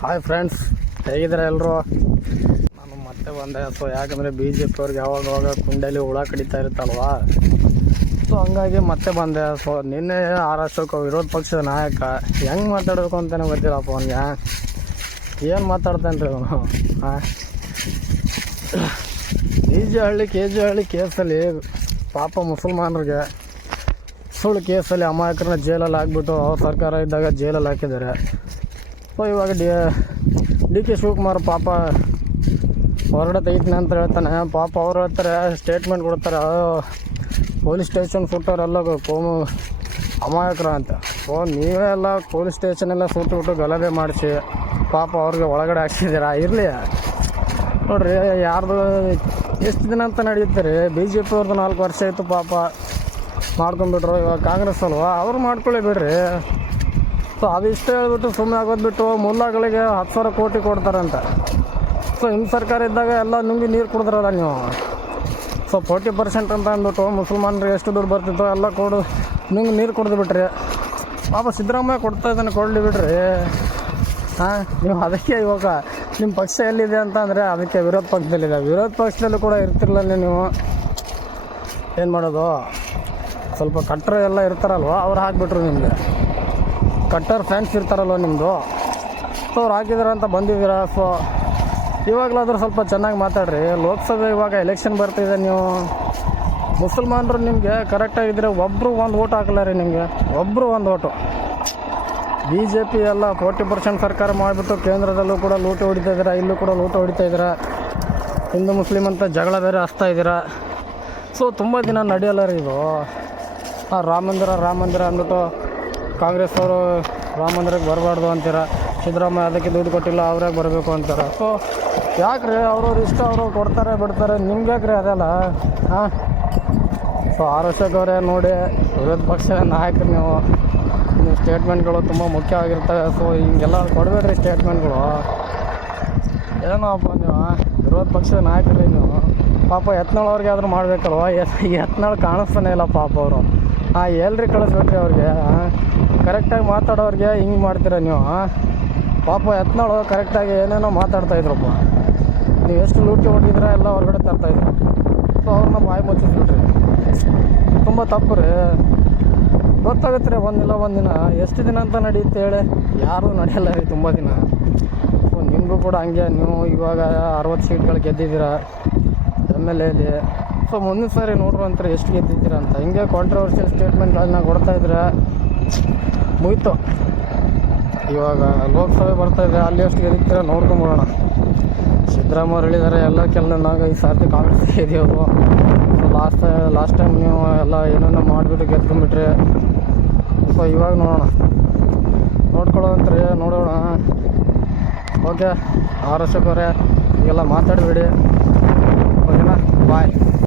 Hi friends, ಹೇಗಿದ್ದಾರೆ ಎಲ್ಲರೂ? ನಾನು ಮತ್ತೆ ಬಂದೆ. ಸೊ ಯಾಕಂದರೆ ಬಿ ಜೆ ಪಿಯವ್ರಿಗೆ ಯಾವಾಗ ಕುಂಡಲಿ ಹುಳ ಕಡಿತಾ ಇರುತ್ತಲ್ವಾ, ಸೊ ಹಂಗಾಗಿ ಮತ್ತೆ ಬಂದೆ. ಸೊ ನಿನ್ನೆ ಆರ್ ಅಶೋಕ್ ವಿರೋಧ ಪಕ್ಷದ ನಾಯಕ ಹೆಂಗೆ ಮಾತಾಡಬೇಕು ಅಂತಲೇ ಗೊತ್ತಿಲ್ಲಪ್ಪ ಅವನಿಗೆ. ಏನು ಮಾತಾಡ್ತಾನೆ ರೀ ಅವನು? ಕೆ ಜಿ ಹಳ್ಳಿ ಕೇಸಲ್ಲಿ ಪಾಪ ಮುಸಲ್ಮಾನರಿಗೆ ಸುಳ್ಳು ಕೇಸಲ್ಲಿ ಅಮಾಯಕರನ್ನ ಜೈಲಲ್ಲಿ ಹಾಕ್ಬಿಟ್ಟು ಅವ್ರ ಸರ್ಕಾರ ಇದ್ದಾಗ ಜೈಲಲ್ಲಿ ಹಾಕಿದ್ದಾರೆ. ಸೊ ಇವಾಗ ಡಿ ಕೆ ಶಿವಕುಮಾರ್ ಪಾಪ ಹೊರಗಡೆ ತೆಗಿತೀನಿ ಅಂತ ಹೇಳ್ತಾನೆ. ಪಾಪ ಅವ್ರು ಹೇಳ್ತಾರೆ, ಸ್ಟೇಟ್ಮೆಂಟ್ ಕೊಡ್ತಾರೆ, ಪೊಲೀಸ್ ಸ್ಟೇಷನ್ ಸುಟ್ಟವರೆಲ್ಲ ಕೋಮು ಅಮಾಯಕರ ಅಂತ. ಸೊ ನೀವೇ ಎಲ್ಲ ಪೊಲೀಸ್ ಸ್ಟೇಷನೆಲ್ಲ ಸುಟ್ಟುಬಿಟ್ಟು ಗಲಭೆ ಮಾಡಿಸಿ ಪಾಪ ಅವ್ರಿಗೆ ಒಳಗಡೆ ಹಾಕ್ಸಿದ್ದೀರಾ. ಇರಲಿ ನೋಡಿರಿ, ಯಾರ್ದು ಎಷ್ಟು ದಿನ ಅಂತ ನಡೆಯುತ್ತಾರೆ. ಬಿ ಜೆ ಪಿ ಅವ್ರದ್ದು 4 ವರ್ಷ ಆಯಿತು, ಪಾಪ ಮಾಡ್ಕೊಂಡ್ಬಿಟ್ರು. ಇವಾಗ ಕಾಂಗ್ರೆಸ್ ಅಲ್ವಾ, ಅವ್ರು ಮಾಡ್ಕೊಳ್ಳಿ ಬಿಡ್ರಿ. ಸೊ ಅದು ಇಷ್ಟ ಹೇಳ್ಬಿಟ್ಟು ಸುಮ್ಮನೆ ಆಗೋದ್ಬಿಟ್ಟು ಮುಲ್ಲಾಗಳಿಗೆ 10,000 ಕೋಟಿ ಕೊಡ್ತಾರಂತ. ಸೊ ನಿಮ್ಮ ಸರ್ಕಾರ ಇದ್ದಾಗ ಎಲ್ಲ ನುಂಗಿ ನೀರು ಕುಡಿದ್ರಲ್ಲ ನೀವು. ಸೊ 40% ಅಂತ ಅಂದ್ಬಿಟ್ಟು ಮುಸಲ್ಮಾನರಿಗೆ ಎಷ್ಟು ದುಡ್ಡು ಬರ್ತಿತ್ತೋ ಎಲ್ಲ ನುಂಗಿ ನೀರು ಕುಡಿದು ಬಿಟ್ರಿ. ಪಾಪ ಸಿದ್ದರಾಮಯ್ಯ ಕೊಡ್ತಾ ಇದ್ದಾನೆ, ಕೊಡಲಿ ಬಿಡ್ರಿ. ನೀವು ಅದಕ್ಕೆ ಇವಾಗ ನಿಮ್ಮ ಪಕ್ಷ ಎಲ್ಲಿದೆ ಅಂತ ಅಂದರೆ ಅದಕ್ಕೆ ವಿರೋಧ ಪಕ್ಷದಲ್ಲಿದೆ. ವಿರೋಧ ಪಕ್ಷದಲ್ಲೂ ಕೂಡ ಇರ್ತಿರಲಿಲ್ಲ ನೀವು. ಏನು ಮಾಡೋದು? ಸ್ವಲ್ಪ ಕಟ್ಟರು ಎಲ್ಲ ಇರ್ತಾರಲ್ವ, ಅವ್ರು ಹಾಕಿಬಿಟ್ರು ನಿಮಗೆ. ಕಟ್ಟರ್ ಫ್ಯಾನ್ಸ್ ಇರ್ತಾರಲ್ವ ನಿಮ್ಮದು, ಸೊ ಅವ್ರು ಹಾಕಿದಾರೆ ಅಂತ ಬಂದಿದ್ದೀರಾ. ಸೊ ಇವಾಗಲಾದ್ರೂ ಸ್ವಲ್ಪ ಚೆನ್ನಾಗಿ ಮಾತಾಡ್ರಿ. ಲೋಕಸಭೆ ಇವಾಗ ಎಲೆಕ್ಷನ್ ಬರ್ತಿದೆ. ನೀವು ಮುಸಲ್ಮಾನರು ನಿಮಗೆ ಕರೆಕ್ಟಾಗಿದ್ದರೆ ಒಬ್ಬರು ಒಂದು ಓಟ್ ಹಾಕಲ್ಲ ರೀ ನಿಮಗೆ. ಒಬ್ಬರು ಒಂದು ಓಟು. ಬಿ ಜೆ ಪಿ ಎಲ್ಲ 40% ಸರ್ಕಾರ ಮಾಡಿಬಿಟ್ಟು ಕೇಂದ್ರದಲ್ಲೂ ಕೂಡ ಲೂಟ ಹೊಡಿತಾ ಇದ್ದೀರಾ, ಇಲ್ಲೂ ಕೂಡ ಲೂಟ ಹೊಡಿತಾ ಇದ್ದೀರಾ. ಹಿಂದೂ ಮುಸ್ಲಿಮ್ ಅಂತ ಜಗಳ ಬೇರೆ ಹಚ್ತಾ ಇದ್ದೀರಾ. ಸೊ ತುಂಬ ದಿನ ನಡೆಯಲ್ಲ ರೀ ಇದು. ರಾಮ ಮಂದಿರ ಅಂದ್ಬಿಟ್ಟು ಕಾಂಗ್ರೆಸ್ ಅವರು ರಾಮ ಮಂದಿರಕ್ಕೆ ಬರಬಾರ್ದು ಅಂತೀರ. ಸಿದ್ದರಾಮಯ್ಯ ಅದಕ್ಕೆ ದುಡ್ಡು ಕೊಟ್ಟಿಲ್ಲ, ಅವ್ರಾಗ ಬರಬೇಕು ಅಂತಾರೆ. ಸೊ ಯಾಕ್ರಿ ಅವ್ರವ್ರು ಇಷ್ಟ, ಅವರು ಕೊಡ್ತಾರೆ ಬಿಡ್ತಾರೆ, ನಿಮ್ಗೆ ಯಾಕ್ರಿ ಅದೆಲ್ಲ? ಸೊ ಆರ್ ಅಶೋಕ್ ಅವರೇ ನೋಡಿ, ವಿರೋಧ ಪಕ್ಷದ ನಾಯಕರು ನೀವು ಸ್ಟೇಟ್ಮೆಂಟ್ಗಳು ತುಂಬ ಮುಖ್ಯವಾಗಿರ್ತವೆ. ಸೊ ಹಿಂಗೆಲ್ಲ ಕೊಡಬೇಡ್ರಿ ಸ್ಟೇಟ್ಮೆಂಟ್ಗಳು. ಏನೋಪ್ಪ ನೀವು ವಿರೋಧ ಪಕ್ಷದ ನಾಯಕರು ನೀವು. ಪಾಪ ಯತ್ನಾಳ್ ಅವ್ರಿಗೆ ಆದರೂ ಮಾಡಬೇಕಲ್ವ. ಯತ್ನಾಳ್ ಕಾಣಿಸ್ತಾನೆ ಇಲ್ಲ ಪಾಪ ಅವರು. ಎಲ್ರಿ ಕಳಿಸ್ಬೇಕ್ರಿ ಅವ್ರಿಗೆ. ಕರೆಕ್ಟಾಗಿ ಮಾತಾಡೋರಿಗೆ ಹಿಂಗೆ ಮಾಡ್ತೀರ ನೀವು. ಪಾಪ ಯತ್ನಾಳು ಕರೆಕ್ಟಾಗಿ ಏನೇನೋ ಮಾತಾಡ್ತಾಯಿದ್ರಪ್ಪ. ನೀವು ಎಷ್ಟು ಲೂಟಿ ಹೊಟ್ಟಿದ್ರೆ ಎಲ್ಲ ಹೊರಗಡೆ ತರ್ತಾಯಿದ್ರು. ಸೊ ಅವ್ರನ್ನ ಬಾಯಿ ಮುಚ್ಚಿಸ್ಬಿಟ್ರಿ. ತುಂಬ ತಪ್ಪು ರೀ. ಗೊತ್ತಾಗುತ್ತೆ ರೀ, ಒಂದಿಲ್ಲ ಒಂದಿನ. ಎಷ್ಟು ದಿನ ಅಂತ ನಡೆಯುತ್ತೆ ಹೇಳಿ? ಯಾರೂ ನಡೆಯಲ್ಲ ರೀ ತುಂಬ ದಿನ. ಸೊ ನಿಮಗೂ ಕೂಡ ಹಂಗೆ. ನೀವು ಇವಾಗ 60 ಸೀಟ್ಗಳು ಗೆದ್ದಿದ್ದೀರಾ MLA. ಸೊ ಮುಂದಿನ ಸಾರಿ ನೋಡ್ರಂತಾರೆ ಎಷ್ಟು ಗೆದ್ದಿದ್ದೀರಾ ಅಂತ. ಹಿಂಗೆ ಕಾಂಟ್ರವರ್ಷಿಯಲ್ ಸ್ಟೇಟ್ಮೆಂಟ್ಗಳನ್ನ ಕೊಡ್ತಾಯಿದ್ರೆ ಮುಗಿತು. ಇವಾಗ ಲೋಕಸಭೆ ಬರ್ತಾಯಿದೆ, ಅಲ್ಲಿ ಎಷ್ಟು ಗೆದ್ದಿದ್ದೀರಾ ನೋಡ್ಕೊಂಬಿಡೋಣ. ಸಿದ್ದರಾಮಯ್ಯ ಹೇಳಿದ್ದಾರೆ ಎಲ್ಲ ನಾವು ಈ ಸರ್ತಿ ಕಾಂಗ್ರೆಸ್ ಗೆದ್ದೀವಿ. ಲಾಸ್ಟ್ ಟೈಮ್ ನೀವು ಎಲ್ಲ ಏನೇನೋ ಮಾಡಿಬಿಟ್ಟು ಗೆದ್ಕೊಂಡ್ಬಿಟ್ರಿ. ಸೊ ಇವಾಗ ನೋಡ್ಕೊಳ್ಳೋದಂತ್ರಿ, ನೋಡೋಣ. ಓಕೆ ಆರ್ ಅಶೋಕ್ ಅವರೇ, ಈಗೆಲ್ಲ ಮಾತಾಡಬೇಡಿ, ಓಕೆನಾ? ಬಾಯ್.